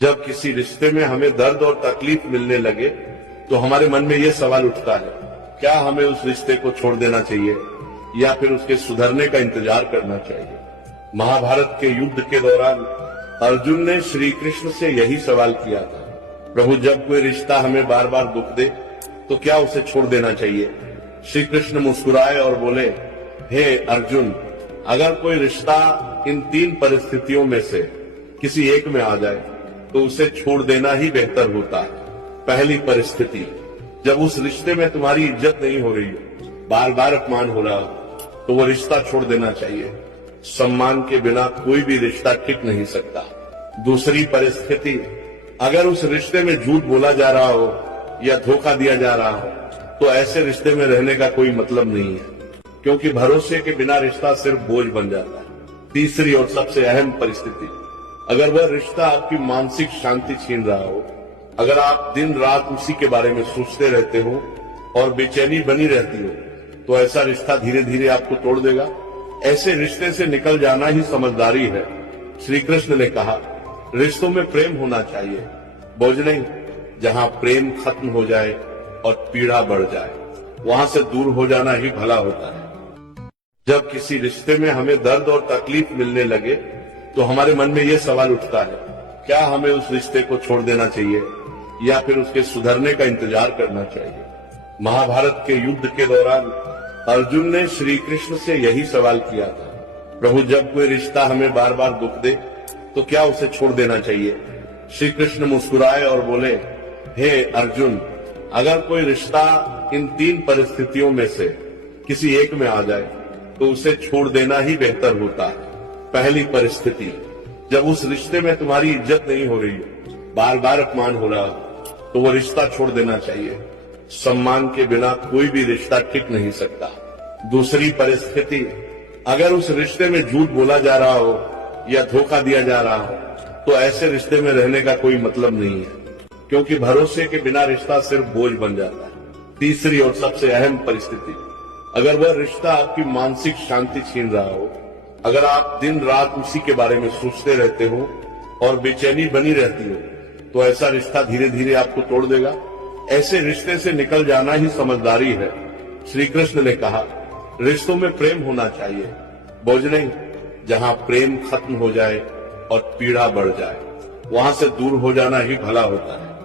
जब किसी रिश्ते में हमें दर्द और तकलीफ मिलने लगे तो हमारे मन में ये सवाल उठता है, क्या हमें उस रिश्ते को छोड़ देना चाहिए या फिर उसके सुधरने का इंतजार करना चाहिए। महाभारत के युद्ध के दौरान अर्जुन ने श्री कृष्ण से यही सवाल किया था, प्रभु जब कोई रिश्ता हमें बार बार दुख दे तो क्या उसे छोड़ देना चाहिए। श्री कृष्ण मुस्कुराए और बोले, हे अर्जुन, अगर कोई रिश्ता इन 3 परिस्थितियों में से किसी एक में आ जाए तो उसे छोड़ देना ही बेहतर होता है। पहली परिस्थिति, जब उस रिश्ते में तुम्हारी इज्जत नहीं हो रही हो, बार बार अपमान हो रहा हो, तो वो रिश्ता छोड़ देना चाहिए। सम्मान के बिना कोई भी रिश्ता टिक नहीं सकता। दूसरी परिस्थिति, अगर उस रिश्ते में झूठ बोला जा रहा हो या धोखा दिया जा रहा हो तो ऐसे रिश्ते में रहने का कोई मतलब नहीं है, क्योंकि भरोसे के बिना रिश्ता सिर्फ बोझ बन जाता है। तीसरी और सबसे अहम परिस्थिति, अगर वह रिश्ता आपकी मानसिक शांति छीन रहा हो, अगर आप दिन रात उसी के बारे में सोचते रहते हो और बेचैनी बनी रहती हो, तो ऐसा रिश्ता धीरे धीरे आपको तोड़ देगा। ऐसे रिश्ते से निकल जाना ही समझदारी है। श्री कृष्ण ने कहा, रिश्तों में प्रेम होना चाहिए, बोझ नहीं। जहां प्रेम खत्म हो जाए और पीड़ा बढ़ जाए, वहां से दूर हो जाना ही भला होता है। जब किसी रिश्ते में हमें दर्द और तकलीफ मिलने लगे तो हमारे मन में ये सवाल उठता है, क्या हमें उस रिश्ते को छोड़ देना चाहिए या फिर उसके सुधरने का इंतजार करना चाहिए। महाभारत के युद्ध के दौरान अर्जुन ने श्री कृष्ण से यही सवाल किया था, प्रभु जब कोई रिश्ता हमें बार बार दुख दे तो क्या उसे छोड़ देना चाहिए। श्री कृष्ण मुस्कुराए और बोले, हे अर्जुन, अगर कोई रिश्ता इन 3 परिस्थितियों में से किसी एक में आ जाए तो उसे छोड़ देना ही बेहतर होता है। पहली परिस्थिति, जब उस रिश्ते में तुम्हारी इज्जत नहीं हो रही हो, बार बार अपमान हो रहा हो, तो वो रिश्ता छोड़ देना चाहिए। सम्मान के बिना कोई भी रिश्ता टिक नहीं सकता। दूसरी परिस्थिति, अगर उस रिश्ते में झूठ बोला जा रहा हो या धोखा दिया जा रहा हो तो ऐसे रिश्ते में रहने का कोई मतलब नहीं है, क्योंकि भरोसे के बिना रिश्ता सिर्फ बोझ बन जाता है। तीसरी और सबसे अहम परिस्थिति, अगर वह रिश्ता आपकी मानसिक शांति छीन रहा हो, अगर आप दिन रात उसी के बारे में सोचते रहते हो और बेचैनी बनी रहती हो, तो ऐसा रिश्ता धीरे धीरे आपको तोड़ देगा। ऐसे रिश्ते से निकल जाना ही समझदारी है। श्री कृष्ण ने कहा, रिश्तों में प्रेम होना चाहिए, बोझ नहीं। जहां प्रेम खत्म हो जाए और पीड़ा बढ़ जाए, वहां से दूर हो जाना ही भला होता है।